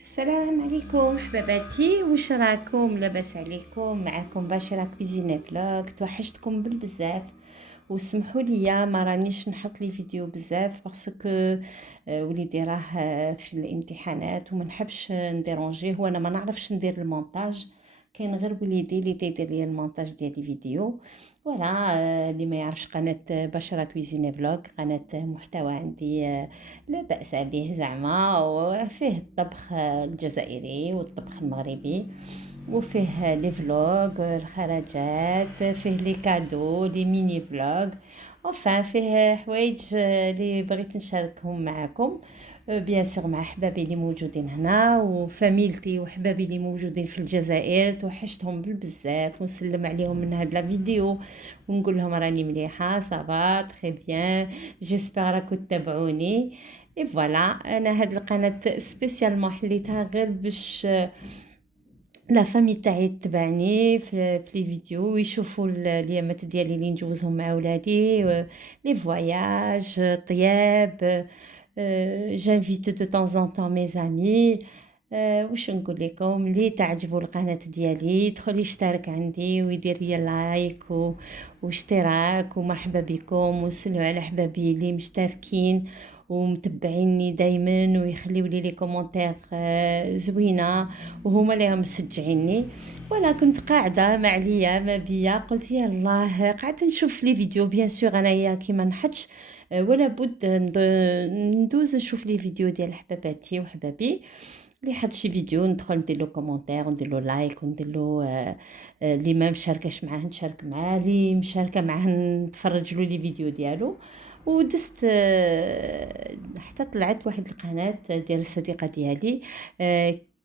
السلام عليكم حباباتي، واش راكم؟ لاباس عليكم؟ معكم بشرى كويزيني فلوق. توحشتكم بالبزاف وسمحوا لي ما رانيش نحط لي فيديو بزاف باسكو وليدي راه في الامتحانات وما نحبش نديرونجيه، وانا ما نعرفش ندير المونتاج. كاين غير وليدي اللي تيدير لي المونتاج ديال لي فيديو. فوالا. اللي ما يعرفش قناه بشرى كويزيني فلوق، قناه محتوى عندي لا بأس به زعما، وفيه الطبخ الجزائري والطبخ المغربي، وفيه لي فلوغ الخرجات، فيه لي كادو لي ميني فلوغ. اوفا فيه حوايج اللي بغيت نشاركهم معكم. بيان سور مع حبابي اللي موجودين هنا وفاميلتي وحبابي اللي موجودين في الجزائر، توحشتهم بالبزاف ونسلم عليهم من هاد لا فيديو ونقول لهم راني مليحه صافا تري بيان. جيسبر راكم تتابعوني. اي فوالا، انا هاد القناه سبيسيالمون حليتها غير باش لا فامي تاعي تبعني في لي فيديو ويشوفوا اليامات ديالي اللي نجوزهم مع ولادي، لي فواياج طياب. جانفيت دو طون زون طون مي زامي. واش نقول لكم؟ اللي تعجبوا القناه ديالي يدخل يشترك عندي ويدير لي لايك واشتراك ومرحبا بكم، وسلوا على حبابي اللي مشتركين ومتبعيني دايما ويخليوا لي كومونتير زوينه، وهما اللي راهم مسجعيني. وانا كنت قاعده مع ليا ما بيا، قلت يا الله قعدت نشوف لي فيديو. بيان سور انايا كيما نحطش ولا بد ندوز نشوف لي فيديو ديال حباباتي وحبابي. اللي حط شي فيديو ندخل ندير له كومونتير وندير له لايك وندير له اللي ما مشاركاش معاه نشارك معاه، اللي مشاركه معاه نتفرج له لي فيديو ديالو. ودست حتى طلعت واحد القناه ديال الصديقه ديالي.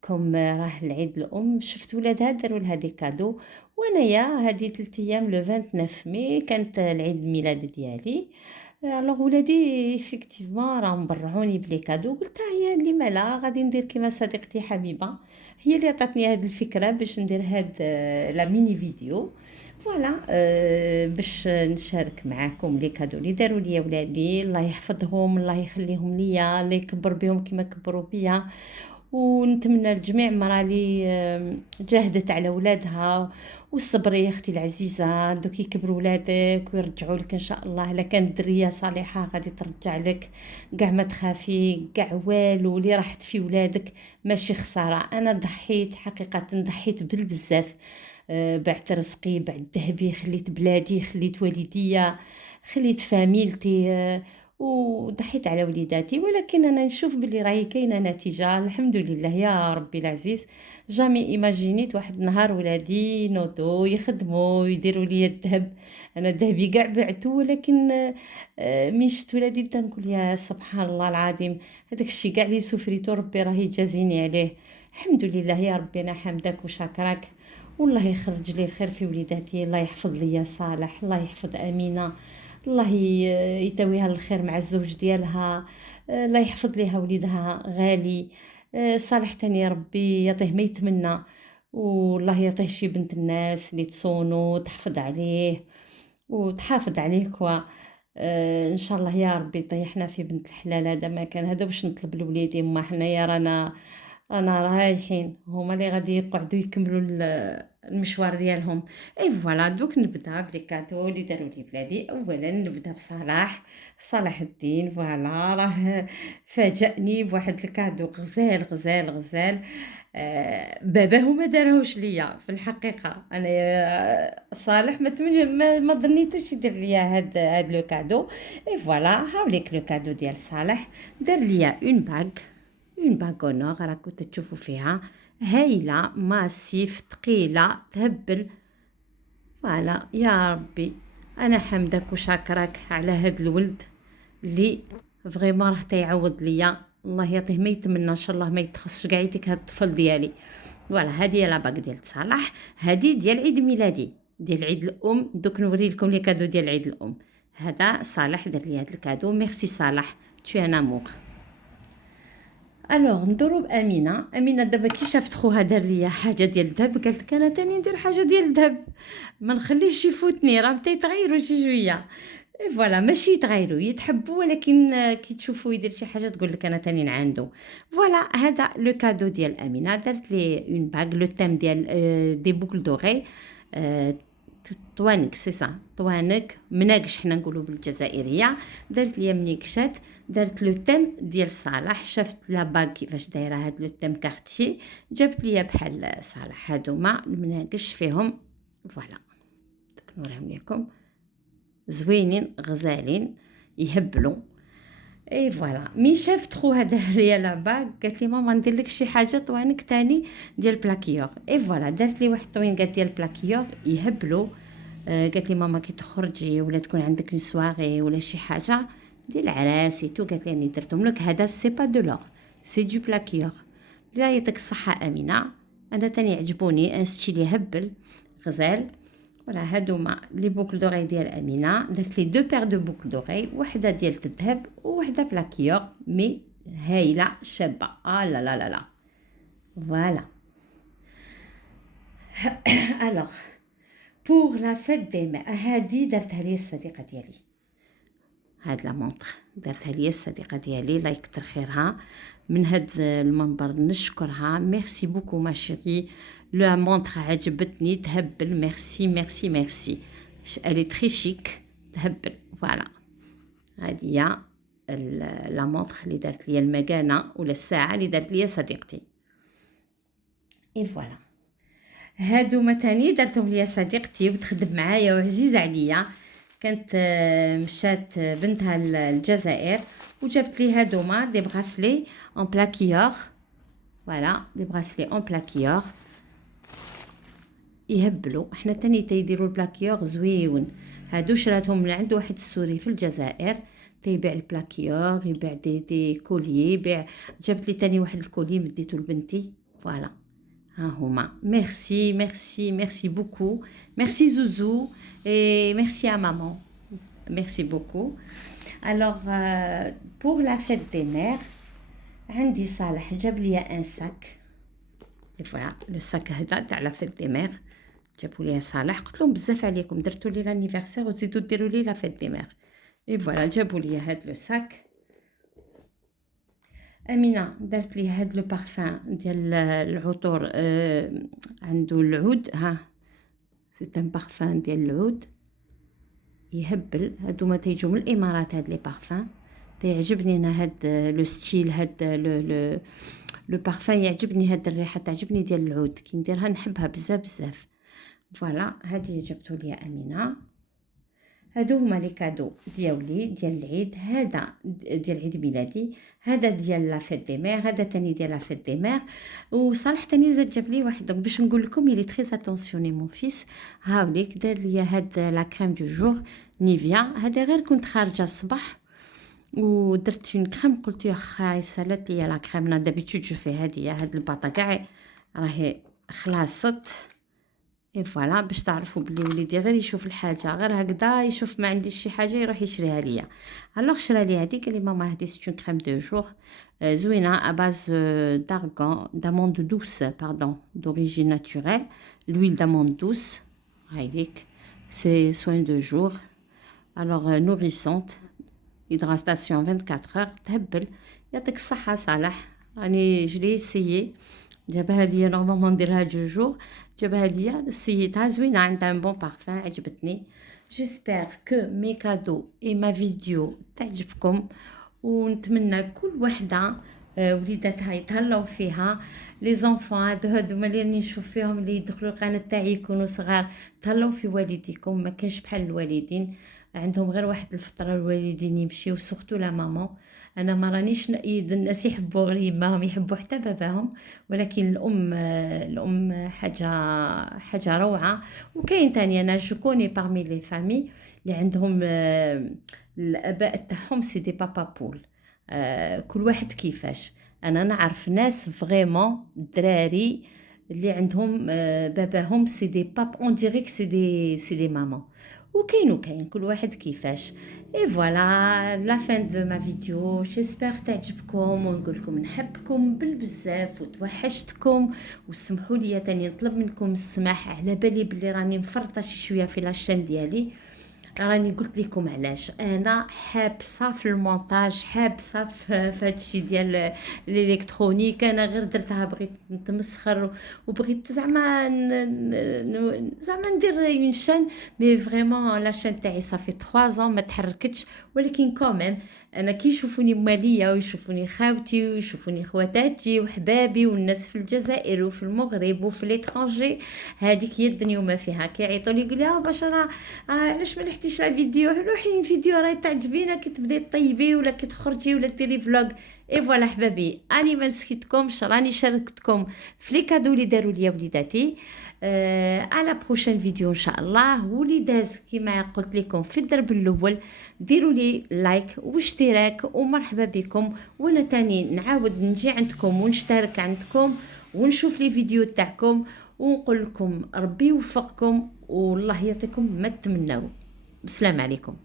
كم راه العيد الام، شفت ولادها داروا لها دي كادو، وانايا هذه 3 ايام لو 29 مي كانت العيد الميلاد ديالي. الوغ ولادي افكتيفمون راهم برعوني بلي كادو، قلت هي اللي مالا غادي ندير كيما صديقتي حبيبه، هي اللي عطاتني هاد الفكره باش ندير هاد لا ميني فيديو. فوالا. باش نشارك معاكم لي كادو اللي داروا لي ولادي، الله يحفظهم الله يخليهم ليا، الله يكبر بهم كما كبروا بيا. ونتمنى لجميع مرا لي جاهدت على ولادها والصبر يا اختي العزيزه، دوك يكبروا ولادك ويرجعوا لك ان شاء الله. الا كانت دريه صالحه غادي ترجع لك، كاع ما تخافي، كاع والو اللي راحت في ولادك ماشي خساره. انا ضحيت حقيقه، ضحيت بالبزاف. بعت رزقي، بعت ذهبي، خليت بلادي، خليت والديا، خليت فاميلتي، وضحيت على وليداتي. ولكن انا نشوف بلي راهي كاينه نتيجه الحمد لله يا ربي العزيز. جامي ايماجينيت واحد النهار ولادي نوضو يخدموا يديروا لي الذهب. انا ذهبي كاع بعتو، ولكن من شفت ولادي تنقول يا سبحان الله العظيم، هذاك الشيء كاع اللي سفريتو ربي راه يجازيني عليه. الحمد لله يا ربي، انا حمدك وشاكرك. والله يخرج لي الخير في وليداتي، الله يحفظ لي صالح، الله يحفظ امينه، الله يتويها الخير مع الزوج ديالها. الله يحفظ ليها وليدها غالي. صالح تاني ربي يعطيه ما يتمنى، والله يعطيه شي بنت الناس اللي تصونو تحفظ عليه وتحافظ عليه كوا. ان شاء الله يا ربي طيحنا في بنت الحلال. هذا ما كان، هذا باش نطلب لوليدي. ما حنايا رانا رايحين، هما اللي غادي يقعدوا يكملوا المشوار ديالهم. اي فوالا، دوك نبدا بلي كادو اللي داروا لي بلادي. اولا نبدا صلاح الدين. فوالا راه فاجأني بواحد الكادو غزال غزال غزال. باباه ما دارهوش ليا في الحقيقه. انا صالح ما ظنيتوش يدير ليا هاد لو كادو. اي فوالا، هاوليك لو كادو ديال صالح. دار ليا اون باغ اونور راكو تشوفوا فيها، هايله ماسيف ثقيله تهبل. فوالا يا ربي، انا حمدك وشاكرك على هاد الولد اللي فريمون راه تيعوض ليا. الله يعطيه ما يتمنى، ان شاء الله ما يتخصش كاع يديك هاد الطفل ديالي. فوالا، هادي هي لاباك ديال صلاح، هادي ديال عيد ميلادي ديال عيد الام. دوك نوري لكم لي كادو ديال عيد الام. هذا صالح دار لي هاد الكادو، ميرسي صالح، تو ان امور. الوغ ندورو بامينه. امينه دابا كي شافت خوها دار ليا حاجه ديال الذهب، قالت لك انا تاني ندير حاجه ديال الذهب، ما نخليش يفوتني، راه بدا يتغيروا شي شويه. فوالا ماشي يتغيروا، يتحبوا، ولكن كي تشوفوا يدير شي حاجة تقول لك أنا تاني نعاندو. فوالا هذا لو كادو ديال أمينة، درت ليه اون باغ لو تيم ديال دي بوكل دوغي، طوانق سي سا، طوانق مناقش حنا نقولوا بالجزائرية. درت ليا منيكشات، درت لو تيم ديال صالح، شافت لا باغ كيفاش دايره هاد لو تيم كارتيي، جابت ليا بحال صالح. هادوما المناقش فيهم فوالا، دوك نوريهم لكم، زوينين غزالين يهبلوا. اي فوالا مي شافت خوها دار ليا لاباك، قالت لي ماما ندير لك شي حاجه طوانك تاني ديال بلاكيور. اي فوالا دارت لي واحد طوينكات ديال بلاكيور يهبلوا. قالت لي ماما كي تخرجي ولا تكون عندك اون سواغي ولا شي حاجه ديال العراس تو، قالت لي راني درتهم لك، هذا سي با دو لور، سي دو بلاكيور. لا يعطيك الصحه امينه، انا تاني عجبوني ان ستيل يهبل غزال. فوالا هادوما لي بوكل دوغي ديال امينه، درت لي دو بير دو بوكل دوغي، وحده ديال الذهب ووحده بلاكيور، مي هايله شابه. لا لا لا لا فوالا. الوغ بور لا فيت دي مير، هادي درتها لي الصديقه ديالي، هاد لا مونطر درتها لي الصديقه ديالي الله يكثر خيرها، من هاد المنبر نشكرها. ميرسي بوكو ما شيري، لا مونطر عجبتني تهبل، ميرسي ميرسي ميرسي، الي تري شيك تهبل. فوالا هادي هي لا مونطر اللي دارت ليا المكانه ولا الساعه اللي دارت ليا صديقتي. اي فوالا هادو تاني درتهم ليا صديقتي وتخدم معايا وعزيزه عليا، كانت مشات بنتها للجزائر وجابت لي هادوما دي براسلي اون بلاكيور. فوالا دي براسلي اون بلاكيور يهبلوا، احنا تاني تيديروا البلاكيور زويون. هادو شراتهم من عند واحد السوري في الجزائر تيبيع البلاكيور، يبيع دي كولي، يبيع. جابت لي تاني واحد الكولي مديتو لبنتي. فوالا ها هما. ميرسي ميرسي ميرسي بوكو، ميرسي زوزو et merci à maman, merci beaucoup. Alors pour la fête des mères عندي صالح جاب لي ان ساك، فوالا لو ساك هذا تاع لا فيت دي مير جابوا لي صالح، قلت لهم بزاف عليكم درتوا لي لانيفرسير وتزيدوا ديروا لي لا فيت دي مير. اي فوالا جابوا لي هاد لو ساك. امينه دارت لي هاد لو بارفان ديال العطور، عنده العود، ها سي ان بارفان ديال العود يهبل. هادو ما تيجوا من الامارات هاد لي بارفان، تيعجبني انا هاد لو ستيل، هاد لو بارفان يعجبني، هاد الريحه تعجبني ديال العود، كي نديرها نحبها بزاف بزاف. فوالا هادي جبتو لي امينه. هادو هما لي كادو ديالي ديال العيد، هذا ديال عيد ميلادي، هذا ديال لا فيت دي مير، هذا تاني ديال لا فيت دي مير. وصالح تاني زاد جاب لي واحد باش نقول لكم يلي تري اتونسيوني مون فيس. هاوليك دار لي هاد لا كريم دو جور نيفيا، هذا غير كنت خارجه الصباح ودرت اون كريم، قلت يا خاي سالات ليا لا كريم، انا دابيتود جو في هاد الباطا كاع راهي خلاصت. اي فوالا باش تعرفوا بلي وليدي غير يشوف الحاجه غير هكذا، يشوف ما عنديش شي حاجه يروح يشريها ليا. الوغ شرا لي هذه، قال لي ماما هذه سي اون كريم دو جور زوينه اباز دارغون داموند دوس باردون دوريجين ناتوريل، لويل داموند دوس هايليك، سي سوين دو جور. الوغ نوريسونت، هيدراتاسيون 24 اور تهبل. يعطيك الصحه صالح، راني جلي سيي جابها ليا، نورمالمون نديرها 2 جور، جابها ليا سيتها زوينه، عندها ان بون بارفان عجبتني. جيسبر كو مي كادو اي ما فيديو تعجبكم، ونتمنى كل وحده وليداتها يتهلاو فيها. لي زونفون هادو ملي راني نشوف فيهم اللي يدخلوا القناه تاعي يكونوا صغار، تهلاو في والديكم، ما كانش بحال الوالدين عندهم غير واحد الفتره الوالدين يمشيو، سورتو لا ماما. انا ما رانيش نأيد الناس يحبوا غير يماهم، يحبوا حتى باباهم، ولكن الام حاجه روعه. وكاين تاني انا جو كوني بارمي لي فامي اللي عندهم الاباء تاعهم سي دي بابا بول، كل واحد كيفاش. انا نعرف ناس فريمون دراري اللي عندهم باباهم سي دي باب اون ديريك سي دي مامون، وكاين كل واحد كيفاش. اي فوالا لا فين دو ما فيديو، جيسبر تعجبكم، ونقول لكم نحبكم بالبزاف وتوحشتكم، وسمحوا لي تاني نطلب منكم السماح، على بالي بلي راني مفرطه شي شويه في لاشين ديالي. راني قلت لكم علاش انا حابسه في المونتاج، حابسه في هادشي ديال الالكترونيك. انا غير درتها بغيت نتمسخر وبغيت زعما زعما ندير اون شان. مي فريمون لا شان تاعي صافي 3 ما تحركتش، ولكن كوميم انا كي يشوفوني ماليه ويشوفوني خاوتي ويشوفوني خواتاتي وحبابي والناس في الجزائر وفي المغرب وفي ليترونجي، هذيك هي الدنيا وما فيها. كيعيطوا لي يقول لي بشرى علاش ما لحتيش لا فيديو، روحي فيديو راهي تعجبينا كي تبداي طيبي ولا كي تخرجي ولا ديري فلوغ. اي فوالا حبابي، اني ما نسكتكمش، راني شاركتكم في لي كادو اللي داروا ليا وليداتي. على بروشين فيديو ان شاء الله. واللي داز كما قلت لكم في الدرب الاول ديروا لي لايك واشتراك ومرحبا بكم، وانا تاني نعاود نجي عندكم ونشترك عندكم ونشوف لي فيديو تاعكم ونقول لكم ربي يوفقكم والله يعطيكم ما تمنوا. السلام عليكم.